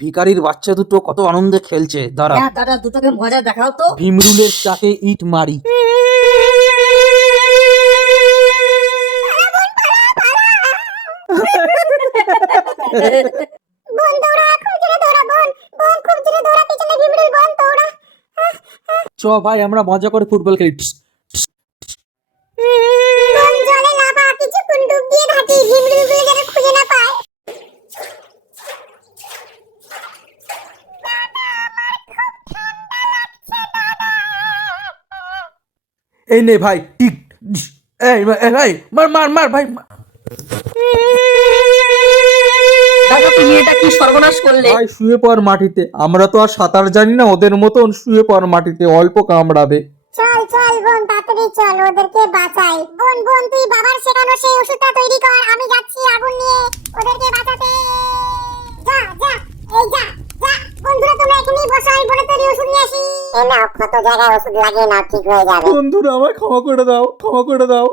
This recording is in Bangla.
ভিখারির বাচ্চা দুটো কত আনন্দে খেলছে। দাঁড়া, হ্যাঁ দাদা, দুটোকে মজা দেখাও তো। ভীমরুলের চাকে ইট মারি। চ ভাই, আমরা মজা করে ফুটবল খেলি। এই নে ভাই, টিক। এই ভাই, মার মার মার ভাই। দাদা তুমি এটা কি সর্বনাশ করলে? ভাই শুয়ে পড় মাটিতে। আমরা তো আর সাঁতার জানি না, ওদের মতন শুয়ে পড় মাটিতে, অল্প কামড়াবে। চল চল বোন, তাড়াতাড়ি চল, ওদেরকে বাঁচাই। বোন বোন, তুই বাবার শেখানো সেই ওষুধটা তৈরি কর, আমি যাচ্ছি আগুন নিয়ে ওদেরকে বাঁচাতে। যা যা, এই যা যা। বন্ধুরা তোমরা এখানেই বসো, আমি বোনের তৈরি ওষুধ নিয়ে আসি। এই নাও, কত জায়গায় ওষুধ লাগিয়ে নাও, ঠিক হয়ে যাবে। বন্ধুরা আমায় ক্ষমা করে দাও, ক্ষমা করে দাও।